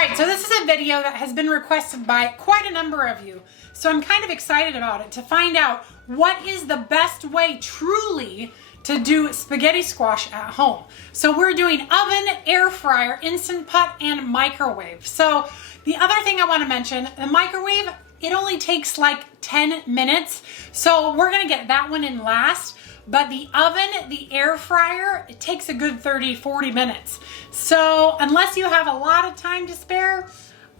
right, so this is a video that has been requested by quite a number of you. So I'm kind of excited about it to find out what is the best way truly to do spaghetti squash at home. So we're doing oven, air fryer, Instant Pot, and microwave. So the other thing I want to mention, the microwave, it only takes like 10 minutes. So we're gonna get that one in last. But the oven, the air fryer, it takes a good 30-40 minutes. So unless you have a lot of time to spare,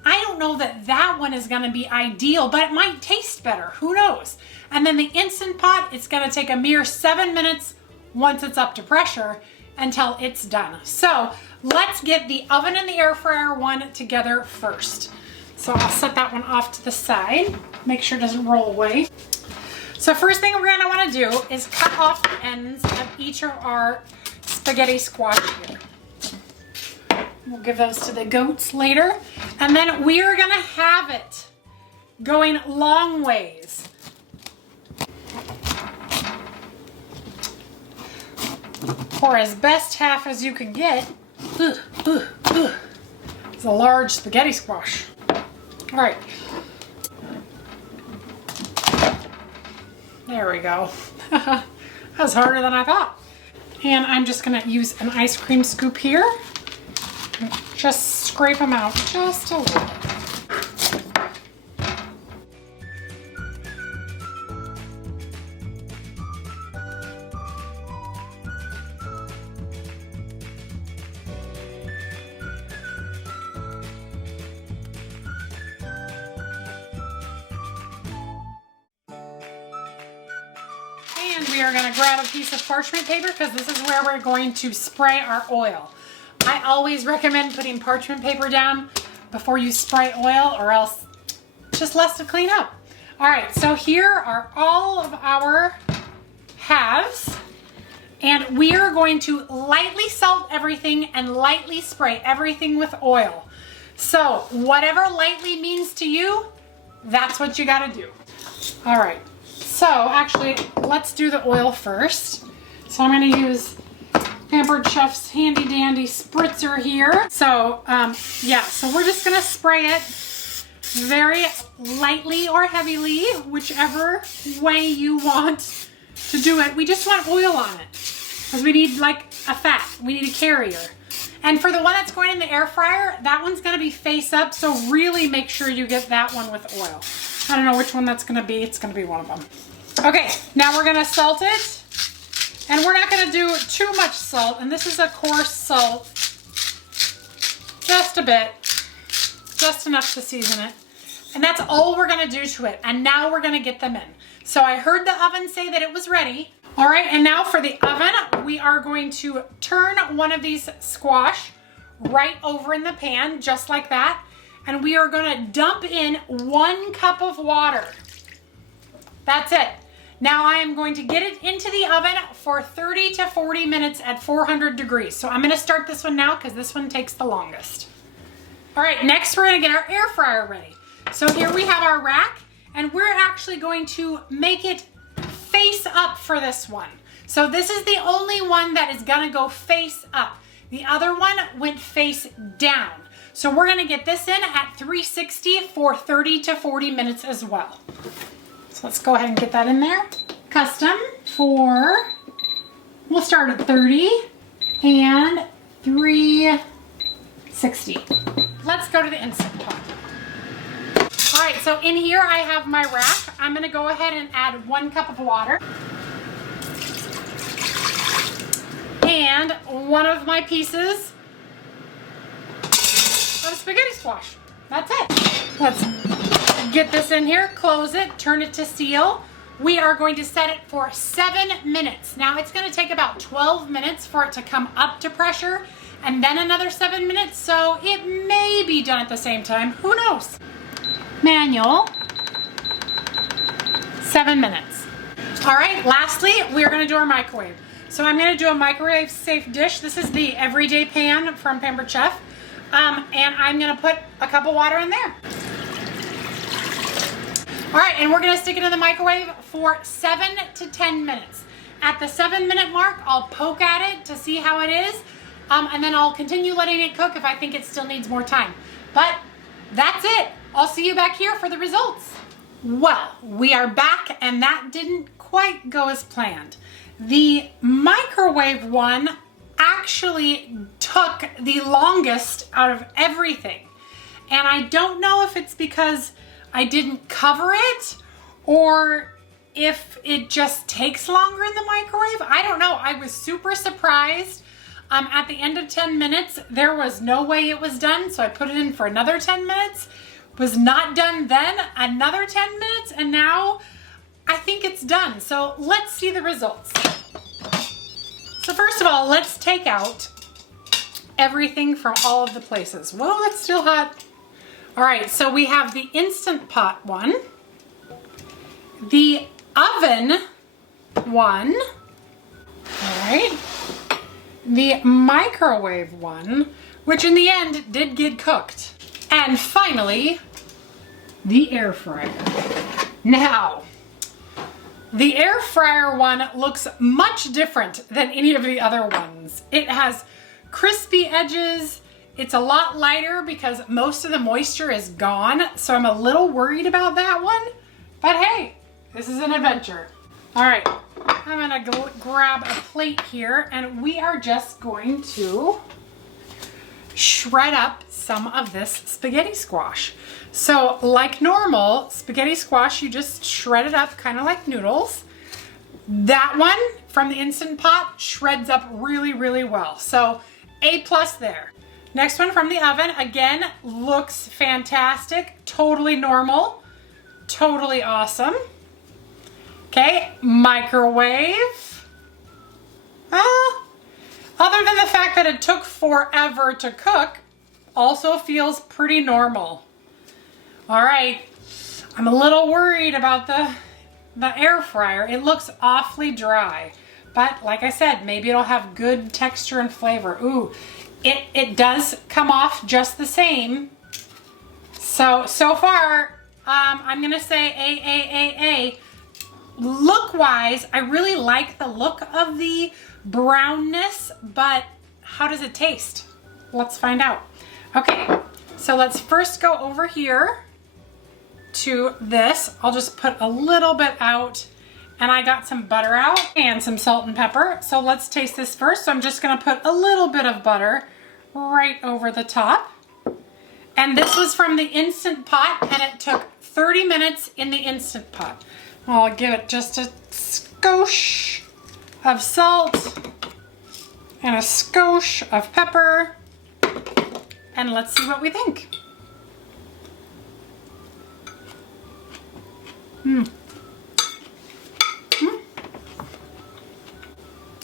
I don't know that that one is gonna be ideal, but it might taste better, who knows? And then the Instant Pot, it's gonna take a mere 7 minutes once it's up to pressure until it's done. So let's get the oven and the air fryer one together first. So I'll set that one off to the side, make sure it doesn't roll away. So first thing we're gonna wanna do is cut off the ends of each of our spaghetti squash here. We'll give those to the goats later. And then we are gonna have it going long ways. Or as best half as you can get. It's a large spaghetti squash. All right. There we go. That was harder than I thought. And I'm just gonna use an ice cream scoop here. Just scrape them out just a little. And we are going to grab a piece of parchment paper because this is where we're going to spray our oil. I always recommend putting parchment paper down before you spray oil or else just less to clean up. All right, so here are all of our halves and we are going to lightly salt everything and lightly spray everything with oil. So whatever lightly means to you, that's what you got to do. All right. So actually, let's do the oil first. So I'm going to use Pampered Chef's handy dandy spritzer here. So yeah, so we're just going to spray it very lightly or heavily, whichever way you want to do it. We just want oil on it because we need like a fat. We need a carrier. And for the one that's going in the air fryer, that one's going to be face up. So really make sure you get that one with oil. I don't know which one that's going to be. It's going to be one of them. Okay, now we're gonna salt it, and we're not gonna do too much salt, and this is a coarse salt, just a bit, just enough to season it, and that's all we're gonna do to it, and now we're gonna get them in. So I heard the oven say that it was ready. All right, and now for the oven, we are going to turn one of these squash right over in the pan, just like that, and we are gonna dump in 1 cup of water. That's it. Now I am going to get it into the oven for 30 to 40 minutes at 400 degrees. So I'm going to start this one now because this one takes the longest. All right, next we're going to get our air fryer ready. So here we have our rack and we're actually going to make it face up for this one. So this is the only one that is going to go face up. The other one went face down. So we're going to get this in at 360 for 30 to 40 minutes as well. So let's go ahead and get that in there. Custom for, we'll start at 30 and 360. Let's go to the Instant Pot. All right, so in here I have my rack. I'm gonna go ahead and add 1 cup of water. And one of my pieces of spaghetti squash. That's it. Let's get this in here, close it, turn it to seal. We are going to set it for 7 minutes. Now it's going to take about 12 minutes for it to come up to pressure and then another 7 minutes. So it may be done at the same time. Who knows? Manual, 7 minutes. All right, lastly, we're going to do our microwave. So I'm going to do a microwave safe dish. This is the Everyday Pan from Pampered Chef. And I'm going to put a cup of water in there. All right, and we're gonna stick it in the microwave for 7 to 10 minutes. At the 7-minute mark, I'll poke at it to see how it is, and then I'll continue letting it cook if I think it still needs more time. But that's it. I'll see you back here for the results. Well, we are back and that didn't quite go as planned. The microwave one actually took the longest out of everything. And I don't know if it's because I didn't cover it or if it just takes longer in the microwave. I don't know. I was super surprised. At the end of 10 minutes, there was no way it was done. So I put it in for another 10 minutes. Was not done then, another 10 minutes, and now I think it's done. So let's see the results. So first of all, let's take out everything from all of the places. Whoa, that's still hot. All right, so we have the Instant Pot one, the oven one, all right, the microwave one, which in the end did get cooked, and finally, the air fryer. Now, the air fryer one looks much different than any of the other ones. It has crispy edges. It's a lot lighter because most of the moisture is gone. So I'm a little worried about that one, but hey, this is an adventure. All right, I'm gonna grab a plate here and we are just going to shred up some of this spaghetti squash. So like normal spaghetti squash, you just shred it up kind of like noodles. That one from the Instant Pot shreds up really, really well. So A+ there. Next one from the oven, again, looks fantastic. Totally normal, totally awesome. Okay, microwave. Other than the fact that it took forever to cook, also feels pretty normal. All right, I'm a little worried about the air fryer. It looks awfully dry, but like I said, maybe it'll have good texture and flavor. Ooh, it does come off just the same. So far, I'm gonna say A. Look-wise, I really like the look of the brownness, but how does it taste? Let's find out. Okay, so let's first go over here to this. I'll just put a little bit out, and I got some butter out and some salt and pepper. So let's taste this first. So I'm just gonna put a little bit of butter right over the top. And this was from the Instant Pot, and it took 30 minutes in the Instant Pot. I'll give it just a skosh of salt and a skosh of pepper, and let's see what we think.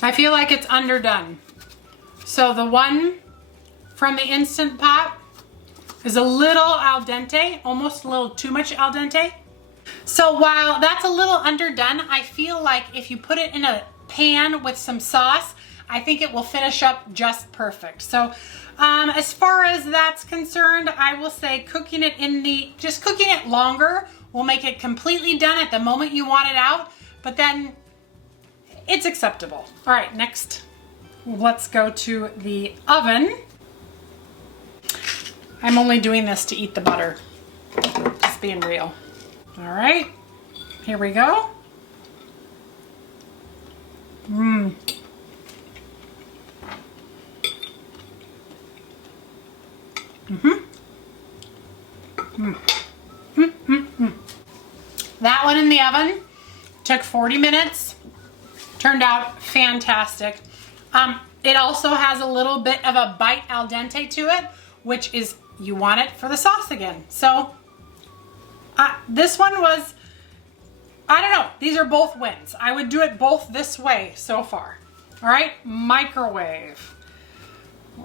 I feel like it's underdone. So the one from the Instant Pot is a little al dente, almost a little too much al dente. So while that's a little underdone, I feel like if you put it in a pan with some sauce, I think it will finish up just perfect. So as far as that's concerned, I will say cooking it longer will make it completely done at the moment you want it out, but then it's acceptable. All right, next, let's go to the oven. I'm only doing this to eat the butter, just being real. All right, here we go. That one in the oven took 40 minutes. Turned out fantastic. It also has a little bit of a bite al dente to it, which is, you want it for the sauce again. So this one was, I don't know, these are both wins. I would do it both this way so far. All right, microwave.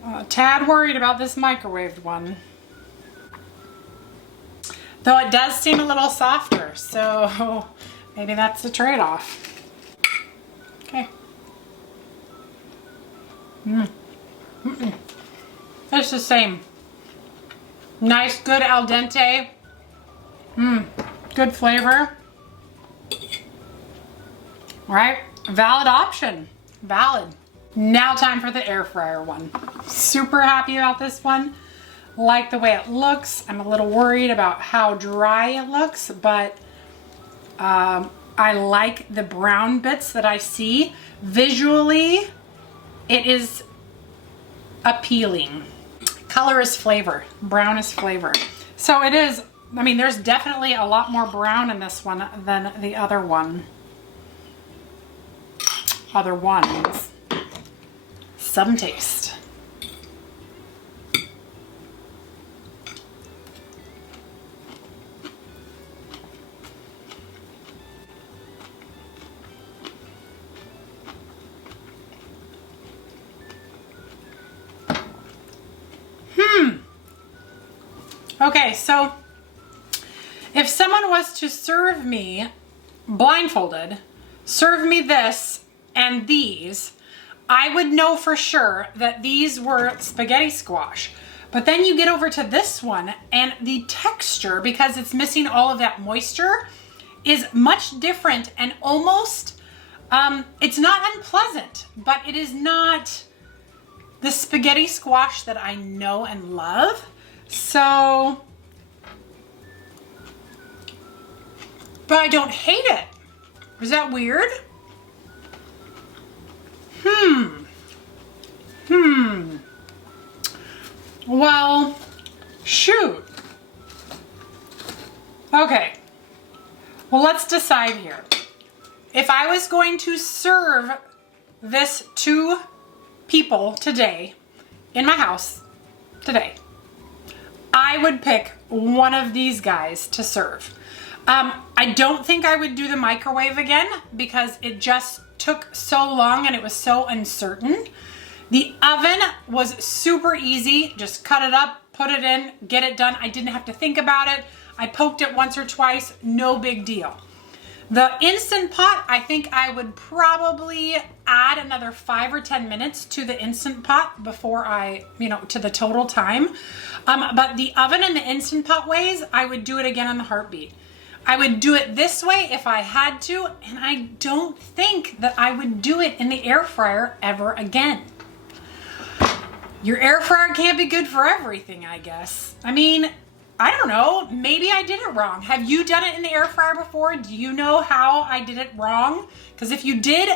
A tad worried about this microwaved one. Though it does seem a little softer, so maybe that's the trade-off. Okay. It's the same. Nice, good al dente. Good flavor. All right, valid option, valid. Now time for the air fryer one. Super happy about this one. like the way it looks. I'm a little worried about how dry it looks, but I like the brown bits that I see. Visually, it is appealing. Color is flavor. Brown is flavor. So it is, I mean, there's definitely a lot more brown in this one than the other one. Other ones. Some taste. Okay, so if someone was to serve me blindfolded, serve me this and these, I would know for sure that these were spaghetti squash. But then you get over to this one and the texture, because it's missing all of that moisture, is much different and almost, it's not unpleasant, but it is not the spaghetti squash that I know and love. So, but I don't hate it. Is that weird? Well, shoot. Okay. Well, let's decide here. If I was going to serve this to people today in my house today, I would pick one of these guys to serve. I don't think I would do the microwave again because it just took so long and it was so uncertain. The oven was super easy. Just cut it up, put it in, get it done. I didn't have to think about it. I poked it once or twice, no big deal. The Instant Pot, I think I would probably add another 5 or 10 minutes to the Instant Pot before I, to the total time. But the oven and the Instant Pot ways, I would do it again in the heartbeat. I would do it this way if I had to, and I don't think that I would do it in the air fryer ever again. Your air fryer can't be good for everything, I guess. I mean, I don't know, maybe I did it wrong. Have you done it in the air fryer before? Do you know how I did it wrong? Because if you did,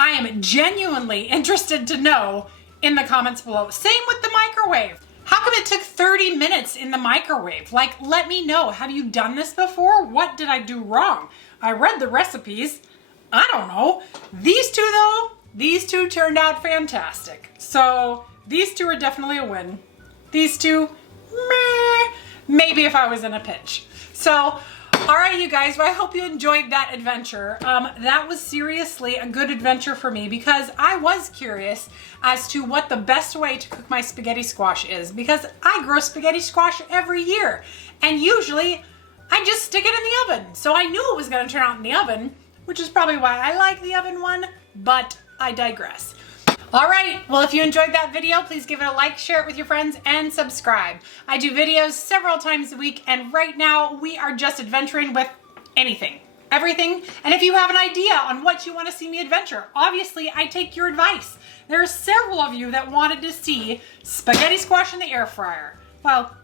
I am genuinely interested to know in the comments below. Same with the microwave. How come it took 30 minutes in the microwave? Like, let me know. Have you done this before? What did I do wrong? I read the recipes. I don't know. These two though, these two turned out fantastic. So these two are definitely a win. These two, meh. Maybe if I was in a pinch. So, all right, you guys, well, I hope you enjoyed that adventure. That was seriously a good adventure for me because I was curious as to what the best way to cook my spaghetti squash is, because I grow spaghetti squash every year and usually I just stick it in the oven. So I knew it was going to turn out in the oven, which is probably why I like the oven one, but I digress. All right, well, if you enjoyed that video, please give it a like, share it with your friends, and subscribe. I do videos several times a week, and right now we are just adventuring with anything, everything. And if you have an idea on what you want to see me adventure, obviously I take your advice. There are several of you that wanted to see spaghetti squash in the air fryer. Well,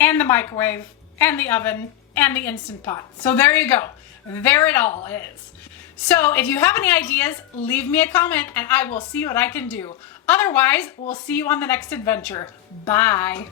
and the microwave, and the oven, and the Instant Pot. So there you go. There it all is. So if you have any ideas, leave me a comment and I will see what I can do. Otherwise, we'll see you on the next adventure. Bye.